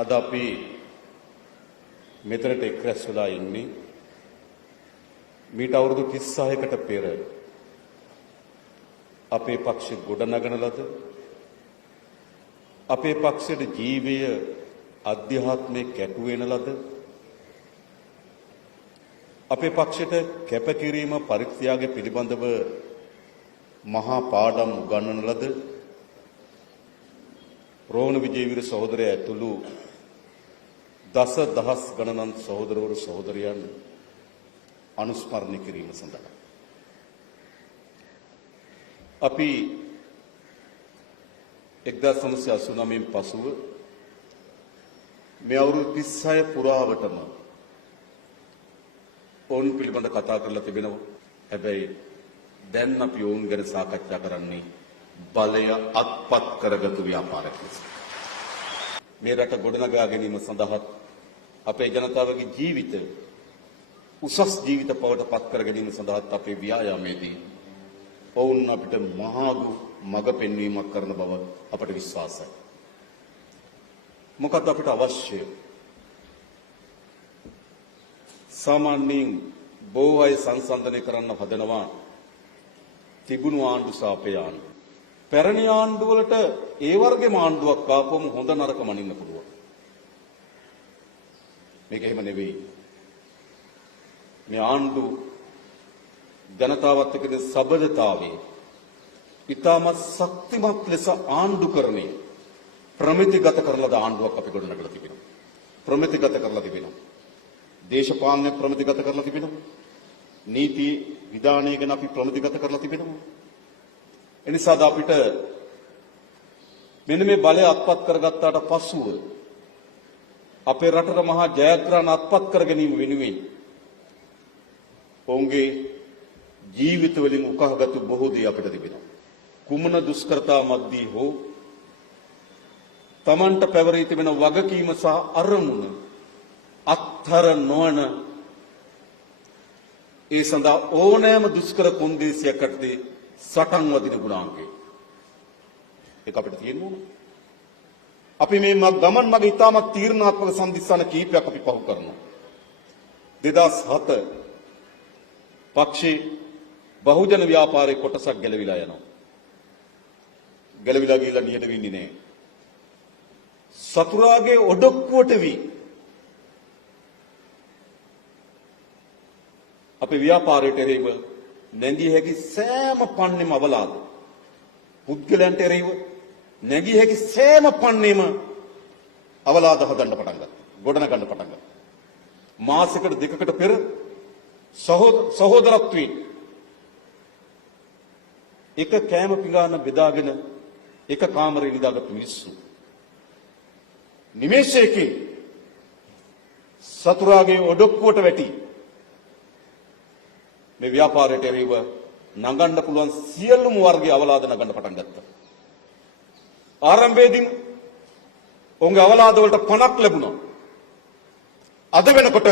අද අපි මෙතනට එක් රැස් වෙලා ඉන්නේ මීට අවුරුදු 36කට පෙර අපේ පක්ෂ ගොඩනගන ලද අපේ පක්ෂයේ ජීවය අධ්‍යාත්මයේ කැටු වෙන ලද අපේ පක්ෂයට කැපකිරීම පරිත්‍යාගය පිළිබඳව මහා පාඩම් උගන්වන ලද රෝහණ විජේවීර සහෝදරයා ඇතුළු දසදහස් ගණනන් සහෝදරවරු සහෝදරියන් අනුස්මරණය කිරීම සඳහා අපි 1989න් පසුව මේ අවුරුදු 36 පුරාවටම ඔවුන් පිළිබඳ කතා කරලා තිබෙනවා. හැබැයි දැන් අපි ඔවුන් ගැන සාකච්ඡා කරන්නේ බලය අත්පත් කරගතු ව්‍යාපාරයක් නිසා. මේ රට ගොඩනගා ගැනීම සඳහා අපේ ජනතාවගේ ජීවිත උසස් ජීවිත බවට පත් කර ගැනීම සඳහා අපේ ව්‍යායාමයේදී ඔවුන් අපිට මහඟු මඟ පෙන්වීමක් කරන බව අපට විශ්වාසයි. මොකද අපිට අවශ්‍ය සාමාන්‍යයෙන් බොහෝ අය සංසන්දනය කරන්න හදනවා තිබුණු ආණ්ඩු සහ අපේ ආණ්ඩු. පැරණි ආණ්ඩු වලට ඒ වර්ගයේ ආණ්ඩුවක් ආපුවම හොඳ නරක මනින්න පුළුවන්. මේක එහෙම නෙවෙයි. මේ ආණ්ඩු ජනතාවත් එක්ක සබඳතාවයේ ඉතාමත් ශක්තිමත් ලෙස ආණ්ඩුකරණය ප්‍රමිතිගත කරලා ද ආණ්ඩුවක් අපි ගොඩනගලා තිබෙනවා. ප්‍රමිතිගත කරලා තිබෙනවා. දේශපාලන ප්‍රමිතිගත කරලා තිබෙනවා. නීති විධානය ගැන අපි ප්‍රමිතිගත කරලා තිබෙනවා. එනිසා අපිට මෙන්න මේ බලය අත්පත් කරගත්තාට පසුව අපේ රටට මහා ජයග්‍රහණ අත්පත් කර ගැනීම වෙනුවෙන් ඔවුන්ගේ ජීවිත වලින් උකහාගත්තු බොහෝ දේ අපිට තිබෙනවා. කුමන දුෂ්කරතා මැද්දී හෝ තමන්ට පැවරී තිබෙන වගකීම සහ අරමුණ අත්හර නොවන ඒ සඳහා ඕනෑම දුෂ්කර කොන්දේසියකටදී සටන් වදින ගුණාංගය. ඒක අපිට තියෙන්න ඕන. අපි මේ ගමන් මග ඉතාමත් තීරණාත්මක සම්දිස්ථාන කීපයක් අපි පහු කරනවා. 2007 පක්ෂේ බහුජන ව්‍යාපාරයේ කොටසක් ගැලවිලා යනවා. ගැලවිලා ගිහිල්ලා නියට වෙන්නේ නැහැ. සතුරාගේ ඔඩොක්කුවට වී අපේ ව්‍යාපාරයට එරෙහිව නැගී හැකි සෑම පන්නේම අවලාද. පුද්ගලයන්ට එරෙහිව නැගී හැකි සෑම පන්නේම අවලාද හදන්න පටන් ගත්තා. ගොඩනගන්න පටන් ගත්තා. මාසයකට දෙකකට පෙර සහෝදරත්වයේ එක කෑම පිඟාන බෙදාගෙන එක කාමරේ නිදාගත්තු මිනිස්සු නිමේෂයකින් සතුරාගේ ඔඩොක්කුවට වැටි මේ ව්‍යාපාරයට එරෙහිව නඟන්න පුළුවන් සියලුම වර්ගයේ අවලාද නගන්න පටන් ගත්තා. ආරම්භයේදී ඔවුන්ගේ අවලාද වලට පණක් ලැබුණා. අද වෙනකොට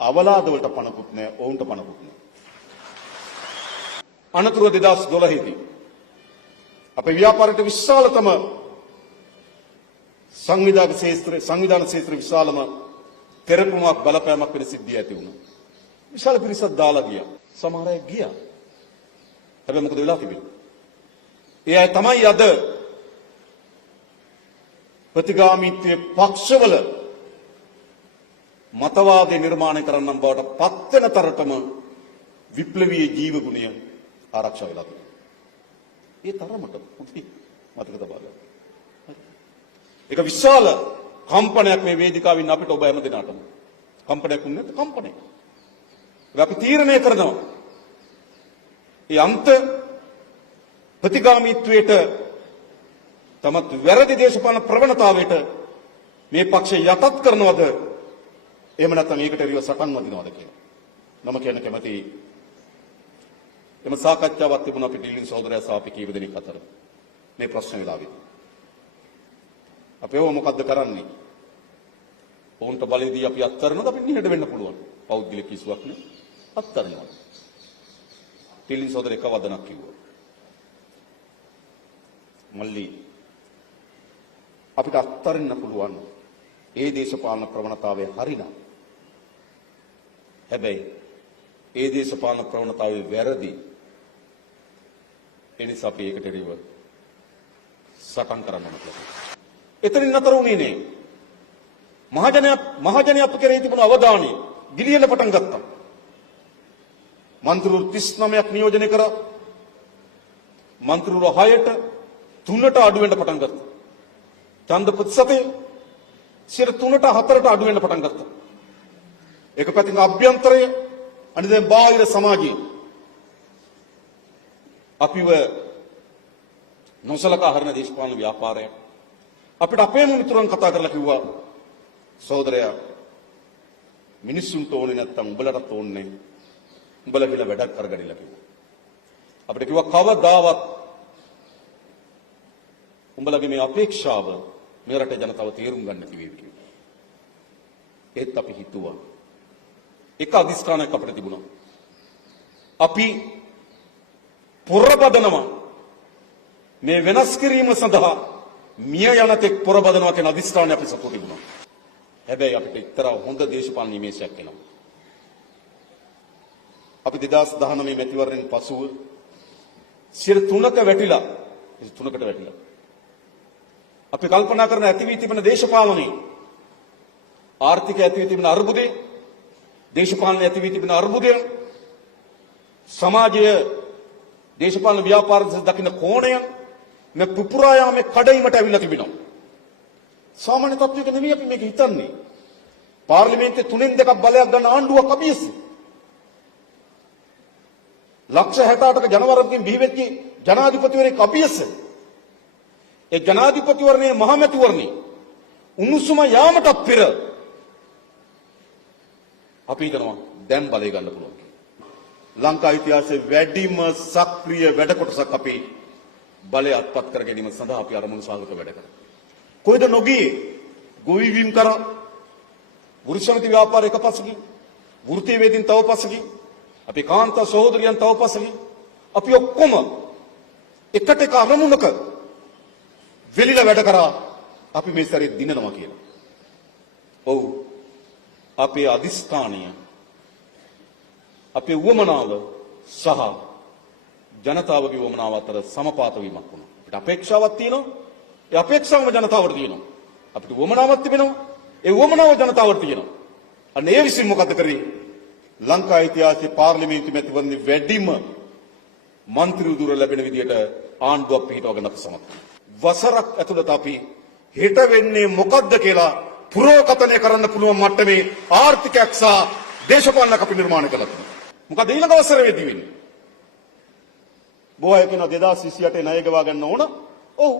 අවලාද වලට පණකුත් නැහැ, ඔවුන්ට පණකුත් නැහැ. අනතුරුව 2012 දී අපේ ව්‍යාපාරයට විශාලතම සංවිධාන ක්ෂේත්‍රයේ විශාලම තෙරපුමක් බලපෑමක් වෙන සිද්ධිය ඇති වුණා. විශාල පිරිසක් දාලා ගියා. සමහර අය ගියා. හැබැයි මොකද වෙලා තිබෙන්නේ? ඒ අය තමයි අද ප්‍රතිගාමීත්වයේ පක්ෂවල මතවාදී නිර්මාණය කරන්නම් බවට පත් වෙන තරටම විප්ලවීය ජීව ගුණය ආරක්ෂා වෙලා තියෙනවා. ඒ තරමට පුටි මතක තබා ගන්න. ඒක විශාල කම්පනයක් මේ වේදිකාවෙන් අපිට ඔබ හැම දිනකටම. කම්පනයක් වුණේ නැත්නම් කම්පනයක්. අපි තීරණය කරනවා. ඒ අන්ත ප්‍රතිගාමීත්වයට තමත් වැරදි දේශපාලන ප්‍රවණතාවයට මේ පක්ෂය යටත් කරනවද? එහෙම නැත්නම් ඒකට එරෙහිව සටන් වදිනවද කියලා. නම කියන කැමැති එම සාකච්ඡාවක් තිබුණා අපි ඩිලින් සහෝදරයා සහ අපි කීප දෙනෙක් අතර. මේ ප්‍රශ්න වෙලාවෙදී. අපි ඔය මොකද්ද කරන්නේ? ඔවුන්ට බලෙදී අපි අත්තරනද අපි නිහඬ වෙන්න පුළුවන්. පෞද්ගලික කිසිවක් නේ. අත්තරනවා. ඩිලින් සහෝදරයා එක වදනක් කිව්වා. මල්ලි අපිට අත්හරින්න පුළුවන් ඒ දේශපාලන ප්‍රවණතාවය හරිනම්. හැබැයි ඒ දේශපාලන ප්‍රවණතාවය වැරදි. ඒ නිසා අපි ඒකට එරෙහිව සටන් කරන්න ඕනේ. එතනින් නතර වුණේ නේ. මහජනයා අප කෙරෙහි තිබුණු අවධානය ගිලිහෙන්න පටන් ගත්තා. මන්ත්‍රීවරු 39ක් නියෝජනය කරා. මන්ත්‍රීවරු 6ට 3ට අඩු වෙන්න පටන් ගත්තා. ඡන්ද ප්‍රතිශතය 3ට 4ට අඩු වෙන්න පටන් ගත්තා. එක පැත්තකින් අභ්‍යන්තරය අනිත් බාහිර සමාජය අපිව නොසලකා හරින දේශපාලන ව්‍යාපාරය. අපිට අපේම මිතුරන් කතා කරලා කිව්වා සහෝදරයා මිනිස්සුන්ට ඕනේ නැත්තම් උඹලටත් ඕනේ උඹලා කියලා වැඩක් කරගනිලා කිව්වා. අපිට කිව්වා කවදාවත් උඹලගේ මේ අපේක්ෂාව මේ රටේ ජනතාව තේරුම් ගන්න කිව්වේ කිව්වා. ඒත් අපි හිතුවා එක අදිස්ථානයක් අපිට තිබුණා. අපි පොරබදනවා මේ වෙනස් කිරීම සඳහා මිය යන තෙක් පොරබදනවා කියන අදිස්ථානය අපි සතුටු තිබුණා. හැබැයි අපිට එක්තරා හොඳ දේශපාලන නිමේෂයක් එනවා. අපි 2019 මැතිවරණයෙන් පසුව 3ක වැටිලා අපි කල්පනා කරන ඇති වී තිබෙන දේශපාලනයේ ආර්ථික ඇති වී තිබෙන අර්බුදේ දේශපාලන ඇති වී තිබෙන අර්බුදය සමාජයේ දේශපාලන ව්‍යාපාර දකින්න කෝණය මේ පුපුරා යාමේ කඩයිමට ඇවිල්ලා තිබෙනවා. සාමාන්‍ය තත්ත්වයක නෙමෙයි අපි මේක හිතන්නේ. පාර්ලිමේන්තුවේ 3න් 2ක් බලයක් ගන්න ආණ්ඩුවක් අභියස. ලක්ෂ 68ක ජනවරමකින් බිහිවෙච්ච ජනාධිපතිවරයෙක් අභියස. ඒ ජනාධිපතිවරණයේ මහමැතිවරණේ උණුසුම යාමට පෙර අපි හිතනවා දැන් බලය ගන්න පුළුවන්. ලංකා ඉතිහාසයේ වැඩිම සක්‍රීය වැඩ කොටසක් අපි බලය අත්පත් කර ගැනීම සඳහා අපි අරමුණු සාගත වැඩ කරා. කොයිද නොගියේ? ගොවිවිම් කරා. වෘක්ෂමිති ව්‍යාපාර එක පසකින්, වෘත්තීය වේදින් තව පසකින්, අපි කාන්තා සහෝදරියන් තව පසකින්, අපි ඔක්කොම එකට එක අරමුණක වෙලිලා වැඩ කරා. අපි මේ සැරේ දිනනවා කියලා. ඔව්. අපේ අදිස්ථානය අපේ උවමනාව සහ ජනතාවගේ උවමනාව අතර සමපාත වීමක් වුණා. අපිට අපේක්ෂාවක් තියෙනවා. ඒ අපේක්ෂාවම ජනතාවට තියෙනවා. අපිට උවමනාවක් තිබෙනවා. ඒ උවමනාව ජනතාවට තියෙනවා. අන්න ඒ විසින් මොකද කරේ? ලංකා ඉතිහාසයේ පාර්ලිමේන්තු මැතිවරණේ වැඩිම මන්ත්‍රී උදුර ලැබෙන විදියට ආණ්ඩුවක් පිටවගෙන අපි සමත්. වසරක් ඇතුළත අපි හෙට වෙන්නේ මොකද්ද කියලා පුරෝකතනය කරන්න පුළුවන් මට්ටමේ ආර්ථිකයක් සහ දේශපාලනයක් අපි නිර්මාණය කළා. මොකද ඊළඟ වසරේ වෙදී වෙන්නේ? බොහෝ අය කියනවා 2028 ණය ගෙවා ගන්න ඕන. ඔව්.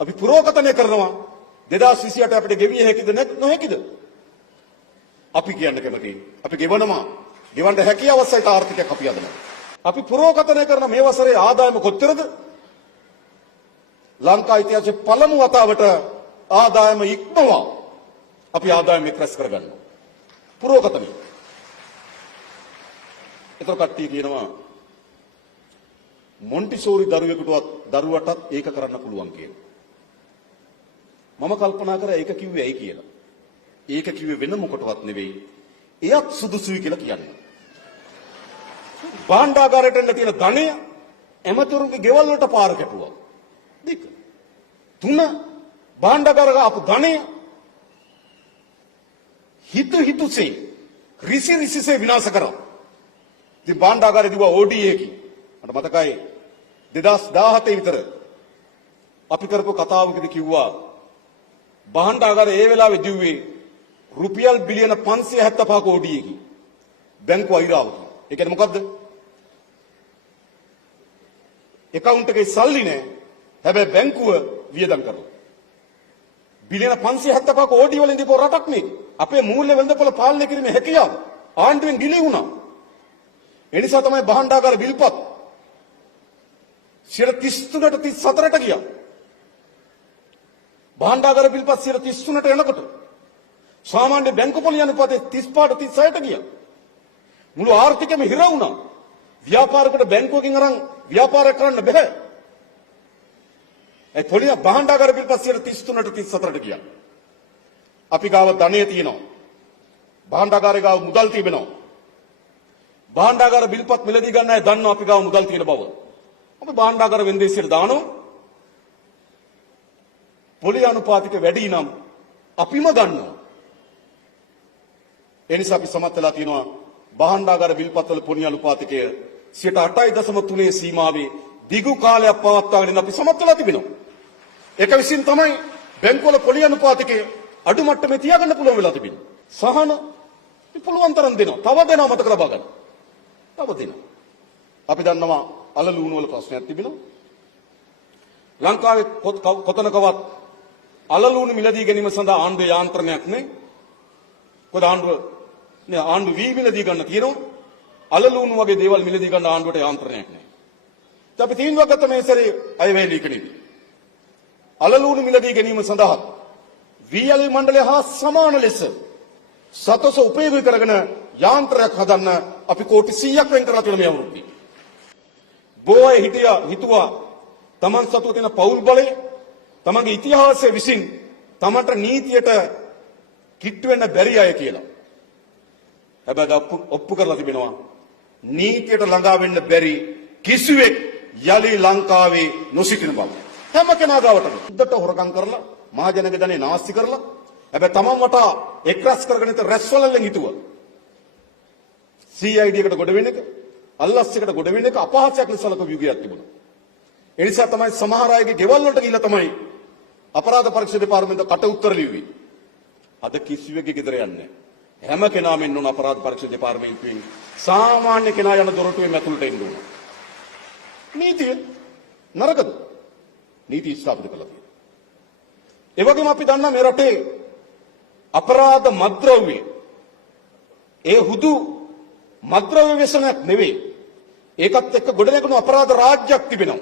අපි පුරෝකතනය කරනවා 2028 අපිට ගෙවිය හැකිද නොහැකිද? අපි කියන්න කැමතියි. අපි ගෙවනවා. ගෙවන්න හැකියාව සහිත ආර්ථිකයක් අපි හදනවා. අපි පුරෝකතනය කරන මේ වසරේ ආදායම කොච්චරද? ලංකා ඉතිහාසයේ පළමු වතාවට ආදායම ඉක්මවා අපි ආදායම එක්රැස් කරගන්නවා. පුරෝකතනය. ඒතර කට්ටිය කියනවා මොන්ටිසෝරි දරුවටත් ඒක කරන්න පුළුවන් කියලා. මම කල්පනා කරා ඒක කිව්වේ ඇයි කියලා. ඒක කිව්වේ වෙන මොකටවත් නෙවෙයි. එයත් සුදුසුයි කියලා කියන්නේ. භාණ්ඩාගාරයට එන්න තියෙන ධනය එමතුරුගේ ගෙවල් වලට පාර කැපුවා. 2. 3 භාණ්ඩාගාරක ආපු ධනය හිතුසේ රිසිසේ විනාශ කරා. ඉතින් භාණ්ඩාගාරේ දිවා ODA එකේ මට මතකයි 2017 විතර අපි කරපු කතාවකදී කිව්වා භාණ්ඩාගාරේ ඒ වෙලාවේ දිව්වේ රුපියල් බිලියන 575ක ODA එකේ බැංකුව අයිරාවක. ඒ කියන්නේ මොකද්ද? account එකේ සල්ලි නැහැ. හැබැයි බැංකුව වියදම් කරනවා. බිලියන 575ක ODA වලින් දීපු රටක් මේ. අපේ මූල්‍ය වෙළඳපොළ පාලනය කිරීමේ හැකියාව ආණ්ඩුවෙන් ගිලී වුණා. ඒ නිසා තමයි භාණ්ඩාගාර බිල්පත් 33ට 34ට ගියා. භාණ්ඩාගාර බිල්පත් 33ට එනකොට සාමාන්‍ය බැංකු පොලි අනුපාතය 35ට 36ට ගියා. මුළු ආර්ථිකයම හිර වුණා. ව්‍යාපාරකට බැංකුවකින් අරන් ව්‍යාපාර කරන්න බෑ. ඒ පොලිය භාණ්ඩාගාර පිළිපස් 33ට 34ට ගියා. අපි ගාව ධනෙ තියෙනවා. භාණ්ඩාගාරේ ගාව මුදල් තිබෙනවා. භාණ්ඩාගාර බිල්පත් මිලදී ගන්න අය දන්නවා අපි ගාව මුදල් තියෙන බව. අපි භාණ්ඩාගාර වෙන්දේසියට දානවා. පොලිය අනුපාතික වැඩි නම් අපිම ගන්නවා. ඒ නිසා අපි සමත් වෙලා තියෙනවා භාණ්ඩාගාර බිල්පත්වල පොලිය අනුපාතිකය 8.3 සීමාවේ දිගු කාලයක් පවත්වාගෙන අපි සමත් වෙලා තිබෙනවා. ඒක විසින් තමයි බැංකුවල පොලිය අනුපාතිකය අඩු මට්ටමේ තියාගන්න පුළුවන් වෙලා තිබෙන්නේ. සහන පුළුවන් තරම් දෙනවා. තව දෙනවා මතක ලබා ගන්න. තව දෙනවා. අපි දන්නවා අලලූණු වල ප්‍රශ්නයක් තිබෙනවා. ලංකාවේ කොතනකවත් අලලූණු මිලදී ගැනීම සඳහා ආණ්ඩුවේ යාන්ත්‍රණයක් නැහැ. කොහොද ආණ්ඩුව වී මිලදී ගන්න තියෙනවා. අලලූණු වගේ දේවල් මිලදී ගන්න ආණ්ඩුවට යාන්ත්‍රණයක් නැහැ. ඉතින් අපි තීන්දුවක් ගත්ත මේ සැරේ අයවැයලීකෙදී අලලූණු මිලදී ගැනීම සඳහා වීඇල් මණ්ඩලය හා සමාන ලෙස සතොස උපයෝගී කරගෙන යාන්ත්‍රයක් හදන්න අපි කෝටි 100ක් වෙන් කරලා තියෙන මේ අවුරුද්දේ. බොහෝ අය හිතුවා තමන් සතුව තියෙන පෞල් බලය තමන්ගේ ඉතිහාසය විසින් තමන්ට නීතියට කිට්ටු වෙන්න බැරි අය කියලා. හැබැයි ඔප්පු කරලා තිබෙනවා නීතියට ළඟා වෙන්න බැරි කිසිවෙක් යලි ලංකාවේ නොසිටින බව. හැම කෙනා ගාවටම උද්දට හොරකම් කරලා මහජනක ධනෙ නාස්ති කරලා හැබැයි තමන් වටා එක්රස් කරගෙන ඉත රැස්වලෙන් හිතුවා. CID එකට ගොඩ වෙන එක, අල්ලස් එකට ගොඩ වෙන එක අපහාසයක් ලෙස සැලකුව යුගයක් තිබුණා. ඒ නිසා තමයි සමහර අයගේ ගෙවල් වලට ගිහිල්ලා තමයි අපරාධ පරීක්ෂා දෙපාර්තමේන්තුව කට උත්තර ලිව්වේ. අද කිසිවෙකුගේ ගෙදර යන්නේ නැහැ. හැම කෙනාම එන්න ඕන අපරාධ පරීක්ෂා දෙපාර්තමේන්තුවෙන්. සාමාන්‍ය කෙනා යන දොරටුවෙන් ඇතුළට එන්න ඕන. නීතිය නරකද? නීති ස්ථාපිත කළා තියෙනවා. ඒ වගේම අපි දන්නා මේ රටේ අපරාධ මත්ද්‍රව්‍ය ඒ හුදු මත්ද්‍රව්‍ය ව්‍යසනයක් නෙවෙයි. ඒකත් එක්ක ගොඩනැගුණු අපරාධ රාජ්‍යයක් තිබෙනවා.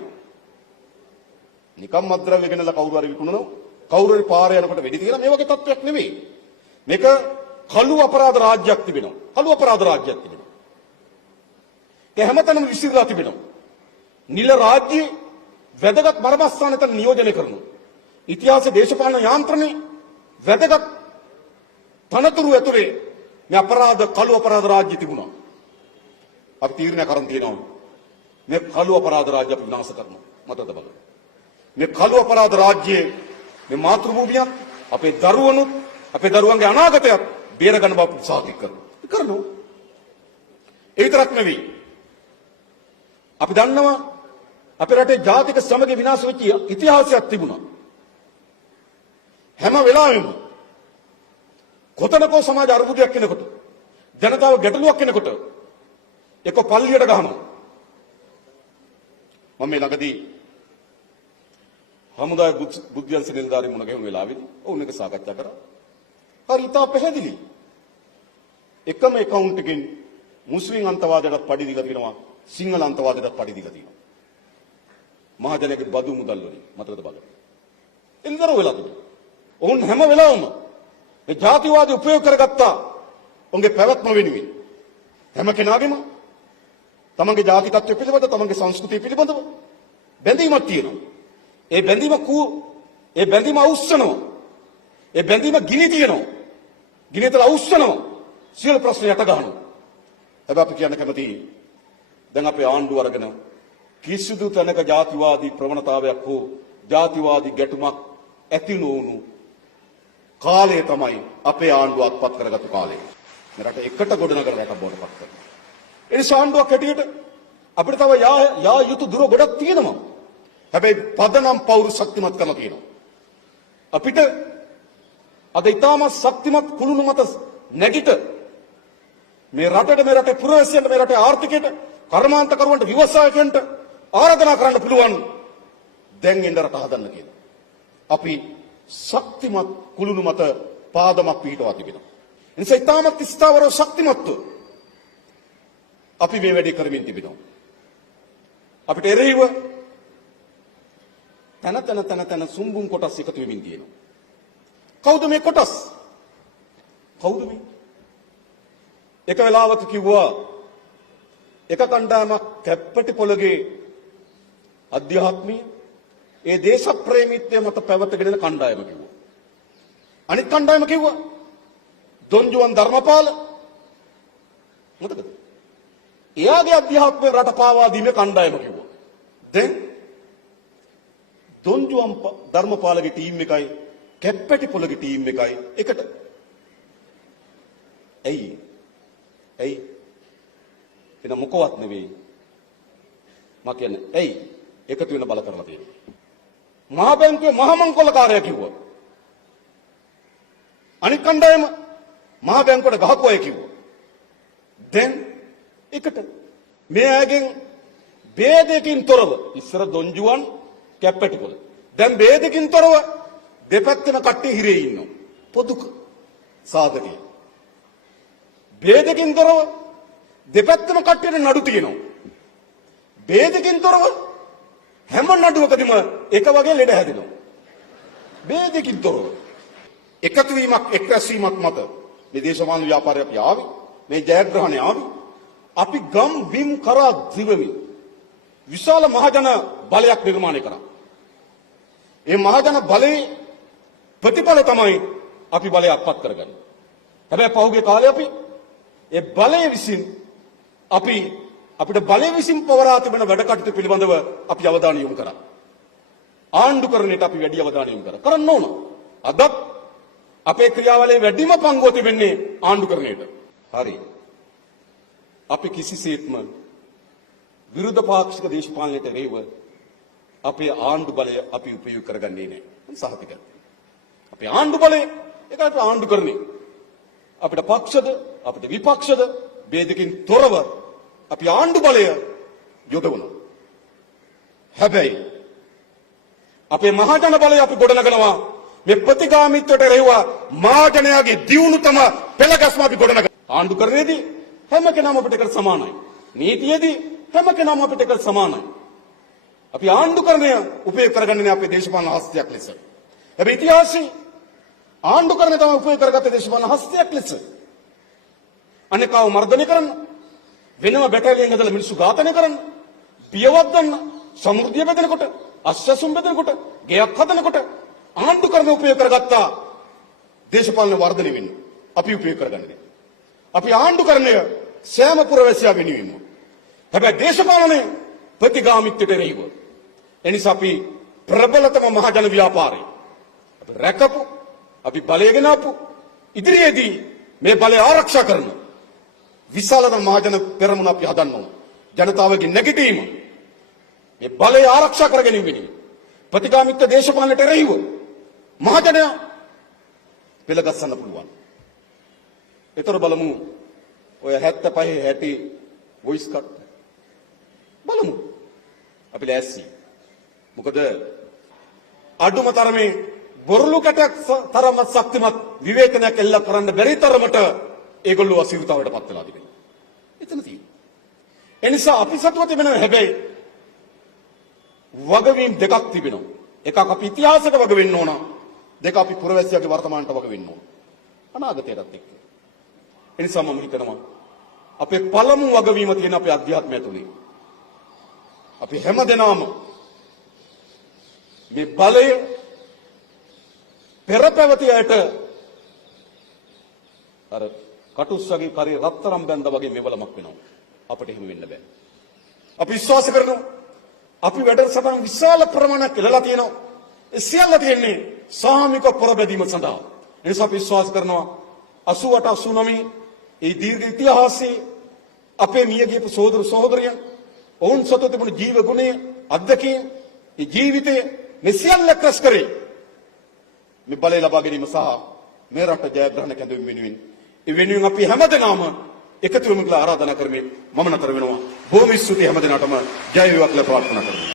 නිකම් මත්ද්‍රව්‍ය ගෙනලා කවුරු හරි විකුණනවා, කවුරු හරි පාරේ යනකොට වෙඩි තියලා මේ වගේ තත්ත්වයක් නෙවෙයි. මේක කළු අපරාධ රාජ්‍යයක් තිබෙනවා. කළු අපරාධ රාජ්‍යයක් තිබෙනවා. ඒ හැමතැනම විසිරලා තිබෙනවා. නිල රාජ්‍යයේ වැදගත් මර්මස්ථාන එතන නියෝජනය කරනවා. ඉතිහාස දේශපාලන යාන්ත්‍රණේ වැදගත් තනතුරු ඇතුලේ මේ අපරාධ කළු අපරාධ රාජ්‍ය තිබුණා. අපි තීරණය කරන් තියෙනවා මේ කළු අපරාධ රාජ්‍ය අපි විනාශ කරනවා. මතකද බලන්න. මේ කළු අපරාධ රාජ්‍යයේ මේ මාතෘභූමියත් අපේ දරුවනුත් අපේ දරුවන්ගේ අනාගතයත් බේරගන්න බව උත්සාහ කරනවා. ඒ විතරක් නෙවෙයි. අපි දන්නවා අපේ රටේ ජාතික සමගිය විනාශ වෙච්ච ඉතිහාසයක් තිබුණා. හැම වෙලාවෙම කොතනකෝ සමාජ අර්බුදයක් වෙනකොට ජනතාව ගැටලුවක් වෙනකොට එක පල්ලියට ගහනවා. මම මේ ළඟදී හමුදාය බුද්ධියන්ස නිලධාරීන් මුණ ගැහුණු වෙලාවේදී ඔවුන් එක සාකච්ඡා කරා. හරි ඉතා පැහැදිලි. එකම account එකෙන් මුස්ලිම් අන්තවාදයට පඩි දීලා තියෙනවා, සිංහල අන්තවාදයට පඩි දීලා තියෙනවා. මහජනගේ බදු මුදල් වලින් මතකද බලන්න. එල්දර වෙලා තිබුණා. ඔවුන් හැම වෙලාවෙම මේ ජාතිවාදී උපයෝග කරගත්තා. උන්ගේ පැවැත්ම වෙනුවෙන්. හැම කෙනාගේම තමන්ගේ ජාතිකත්වය පිළිබඳ, තමන්ගේ සංස්කෘතිය පිළිබඳව බැඳීමක් තියෙනවා. ඒ බැඳීම අවුස්සනවා. ඒ බැඳීම ගිනි තියනවා. ගිනිතල අවුස්සනවා. සියලු ප්‍රශ්න යට ගන්නවා. හැබැයි අපි කියන්න කැමතියි දැන් අපේ ආණ්ඩුව අරගෙන කිසිදු තැනක ජාතිවාදී ප්‍රවණතාවයක් හෝ ජාතිවාදී ගැටුමක් ඇති නොවුණු කාලය තමයි අපේ ආණ්ඩුව අත්පත් කරගත්තු කාලය. මේ රට එකට ගොඩනගන රටක් බවට පත් කරනවා. ඒ නිසා ආණ්ඩුවක් හැටියට අපිට තව යා යුතු දුර ගොඩක් තියෙනවා. හැබැයි පදනම් පෞරු ශක්තිමත් කරලා තියෙනවා. අපිට අද ඊටම ශක්තිමත් කුළුණු මත නැගිට මේ රටේ පුරවැසියන්ට, මේ රටේ ආර්ථිකයට, කර්මාන්තකරුවන්ට, ව්‍යවසායකයන්ට ආරාධනා කරන්න පුළුවන් දැන් එන්න රට හදන්න කියලා. අපි ශක්තිමත් කුළුණු මත පාදමක් පිහිටවා තිබෙනවා. එනිසා ඊටමත් ස්ථාවරව ශක්තිමත්ව අපි මේ වැඩේ කරමින් තිබෙනවා. අපිට එරෙහිව තන සුම්බුන් කොටස් එකතු වෙමින් තියෙනවා. කවුද මේ කොටස්? කවුද මේ? එක වෙලාවක කිව්වා එක කණ්ඩායමක් කැප්පටි පොළගේ අධ්‍යාත්මීය ඒ දේශප්‍රේමීත්වය මත පැවතගෙන යන කණ්ඩායම කිව්වා. අනිත් කණ්ඩායම කිව්වා දොන්ජුවන් ධර්මපාල මතකද? එයාගේ අධ්‍යාත්ම රට පාවා දීමේ කණ්ඩායම කිව්වා. දැන් දොන්ජුවන් ධර්මපාලගේ ටීම් එකයි කැප්පැටිපොළගේ ටීම් එකයි එකට. ඇයි? එන මොකවත් නෙවෙයි. මම කියන්නේ ඇයි එකතු වෙන බල කරලා තියෙන්නේ. මහා බැංකුවේ මහමංකොල්ලකාරයා කිව්වා. අනිත් කණ්ඩායම මහා බැංකුවට ගහපු අය කිව්වා. දැන් එකට මේ අයගෙන් ભેදකින් තොරව ඉස්සර දොන්ජුවන් කැප්පැටිපොළ. දැන් ભેදකින් තොරව දෙපැත්තම කට්ටිය හිරේ ඉන්නවා. පොදු සාධකයි. ભેදකින් තොරව දෙපැත්තම කට්ටියට නඩු තියෙනවා. ભેදකින් තොරව හැම නඩුවකදීම එක වගේ ලෙඩ හැදෙනවා. ભેදකින් තොරව එකතු වීමක් එක්රැස්වීමක් මත මේ දේශපාලන ව්‍යාපාරය අපි ආවේ. මේ ජයග්‍රහණය ආවේ. අපි ගම් බිම් කරා දිවෙමි. විශාල මහජන බලයක් නිර්මාණය කරා. ඒ මහජන බලයේ ප්‍රතිඵල තමයි අපි බලය අත්පත් කරගන්නේ. හැබැයි පහුගිය කාලේ අපි ඒ බලය විසින් අපිට බලය විසින් පවරා තිබෙන වැඩ කටයුතු පිළිබඳව අපි අවධානය යොමු කරා. ආණ්ඩුකරණයට අපි වැඩි අවධානය යොමු කරා. කරන්න ඕන. අදත් අපේ ක්‍රියාවලියේ වැඩිම පංගුව තිබෙන්නේ ආණ්ඩුකරණයට. හරි. අපි කිසිසේත්ම විරුද්ධ පාක්ෂික දේශපාලනයට රේව අපේ ආණ්ඩු බලය අපි උපයෝග කරගන්නේ නැහැ. සහතිකයි. අපේ ආණ්ඩු බලය ඒකට ආණ්ඩුකරණය. අපිට පක්ෂද අපිට විපක්ෂද ભેදකින් තොරව අපි ආණ්ඩු බලය යොදවනවා. හැබැයි අපේ මහජන බලය අපි ගොඩනගනවා මේ ප්‍රතිගාමීත්වයට රැවුවා මහජනයාගේ දියුණුතම පෙළගැස්ම අපි ගොඩනගනවා. ආණ්ඩුකරණයේදී හැම කෙනාම අපිට එකට සමානයි. නීතියේදී හැම කෙනාම අපිට එකට සමානයි. අපි ආණ්ඩුකරණය උපයෝග කරගන්නේ අපේ දේශපාලන හස්තයක් ලෙස. හැබැයි ඉතිහාසයේ ආණ්ඩුකරණය තමයි උපයෝග කරගත්ත දේශපාලන හස්තයක් ලෙස. අනිකාව මර්ධනය කරන්න, වෙනම බැටලියන් හදලා මිනිස්සු ඝාතනය කරන්න, බියවත් ගන්න, සමෘද්ධිය බෙදනකොට, අස්සසුම් බෙදනකොට, ගෙයක් හදනකොට ආණ්ඩුකරණය උපයෝග කරගත්තා දේශපාලන වර්ධනය වෙන්න. අපි උපයෝග කරගන්නේ. අපි ආණ්ඩුකරණය සෑම පුරවැසියා වෙනුවෙන්ම. හැබැයි දේශපාලනය ප්‍රතිගාමීත්වයට රැවුව. එනිසා අපි ප්‍රබලතම මහජන ව්‍යාපාරය අපි රැකපු, අපි බලයගෙන ආපු, ඉදිරියේදී මේ බලය ආරක්ෂා කරන විශාලතම මහජන පෙරමුණ අපි හදන්න ඕන. ජනතාවගේ නැගිටීම මේ බලය ආරක්ෂා කර ගැනීම වෙනුවෙන් ප්‍රතිගාමීත්ව දේශපාලනයට රැවුව මහජනයා පෙළගස්සන්න පුළුවන්. ඒතර බලමු ඔය 75 60 වොයිස් කට් බලමු. අපි ලෑස්ති. මොකද අඩුම තරමේ බොරළු කැටයක් තරම ශක්තිමත් විවේචනයක් එල්ල කරන්න බැරි තරමට ඒගොල්ලෝ අසීරුතාවයට පත් වෙලා තිබෙනවා. එතන තියෙනවා. එනිසා අපි සතුව තිබෙනවා. හැබැයි වගවීම් දෙකක් තිබෙනවා. එකක් අපි ඉතිහාසක වග වෙන්න ඕන. දෙක අපි පුරවැසියාගේ වර්තමානට වග වෙන්න ඕන. අනාගතයටත් එක්ක. එනිසා මම හිතනවා අපේ පළමු වගවීම තියෙන අපේ අධ්‍යාත්මය තුලින්. අපි හැමදෙනාම මේ බලය පෙරපැවතියට අර කටුස්සගේ කරේ රත්තරම් බැඳා වගේ මෙවලමක් වෙනවා. අපිට එහෙම වෙන්න බෑ. අපි විශ්වාස කරනවා අපි වැඩසටහන් විශාල ප්‍රමාණයක් ඉලලා තියෙනවා. ඒ සියල්ල තියෙන්නේ සාමික පොරබැදීම සඳහා. ඒ නිසා අපි විශ්වාස කරනවා 88 89 ඒ දීර්ඝ ඉතිහාසයේ අපේ මියගිය සහෝදර සහෝදරියන් ඔවුන් සතු තිබුණු ජීව ගුණය අත්දැකීම් ඒ ජීවිතය මේ සියල්ල ක්‍රස් කරේ මේ බලය ලබා ගැනීම සහ මේ රට ජයග්‍රහණ කැඳවීම වෙනුවෙන් ඒ වෙනුවෙන් අපි හැමදෙනාම එකතු වෙමු කියලා ආරාධනා කරමින් මම නතර වෙනවා. බොහොම ස්තුතියි හැමදෙනාටම ජය වේවා කියලා ප්‍රාර්ථනා කරනවා.